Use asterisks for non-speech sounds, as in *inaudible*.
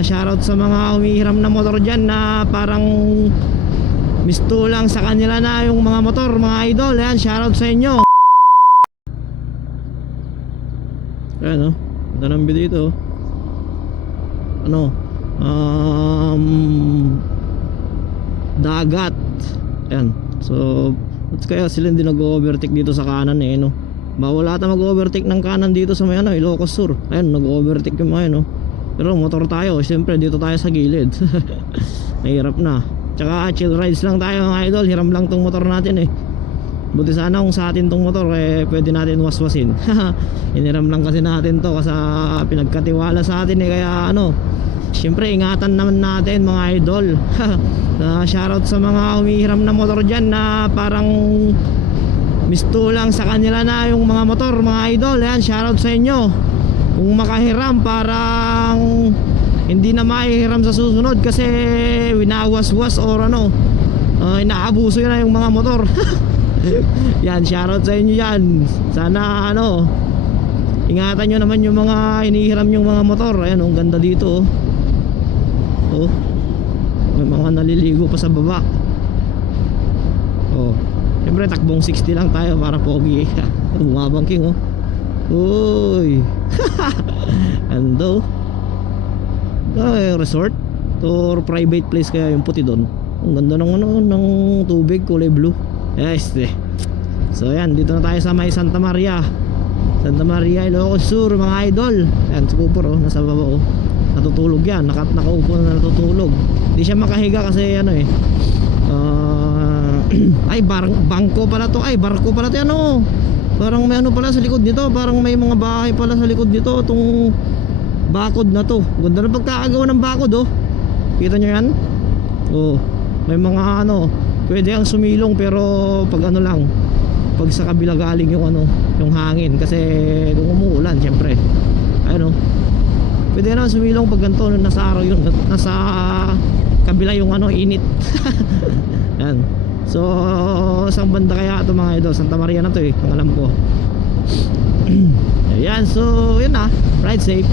Shoutout sa mga umihiram na motor dyan na parang misto lang sa kanila na yung mga motor, mga idol. Yan, shoutout sa inyo. Ayan oh. Ganda ng video dito. oh. Ano? Um, dagat. Ayan. So, kaya sila hindi nag-overtake dito sa kanan eh, no? Bawal ata mag-overtake ng kanan dito sa may ano, Ilocos Sur. Ayun, nag-overtake yung mga yun, no? Pero motor tayo, siyempre dito tayo sa gilid. *laughs* Mahirap na. Tsaka chill rides lang tayo mga idol. Hiram lang tong motor natin eh. Buti sana kung sa atin tong motor eh pwede natin waswasin. *laughs* Iniram lang kasi natin to kasi pinagkatiwala sa atin eh kaya ano. Siyempre ingatan naman natin mga idol. uh, *laughs* shoutout sa mga umihiram na motor dyan na parang misto lang sa kanila na yung mga motor mga idol. Yan shoutout sa inyo. Kung makahiram parang hindi na maihiram sa susunod kasi winawaswas or ano uh, inaabuso na yung mga motor. *laughs* yan, shoutout sa inyo yan. Sana ano, ingatan nyo naman yung mga inihiram yung mga motor. Ayan, ang ganda dito. Oh. oh. May mga naliligo pa sa baba. Oh. Siyempre takbong 60 lang tayo para pogi. Bumabangking *laughs* oh. Uy. *laughs* Ando. Ay, resort or private place kaya yung puti doon. Ang ganda ng ano ng tubig kulay blue. Yes, eh. So yan, dito na tayo sa may Santa Maria. Santa Maria Ilocos Sur, mga idol. Yan, si Cooper oh, nasa baba oh. Natutulog yan, nakat nakaupo na natutulog. Hindi siya makahiga kasi ano eh. Ah, *clears throat* ay, bar bangko pala to. Ay, barko pala to ano. Parang may ano pala sa likod nito. Parang may mga bahay pala sa likod nito. Itong bakod na to. Ganda na pagkakagawa ng bakod oh. Kita nyo yan? Oh, may mga ano, pwede ang sumilong pero pag ano lang, pag sa kabila galing yung ano, yung hangin kasi kung umuulan syempre. Ayun oh. Pwede na sumilong pag ganito nasa araw yung nasa kabila yung ano init. *laughs* Yan. So, saan banda kaya ito mga idol? Santa Maria na to eh, ang alam ko. Ayan, so yun na. Ride safe.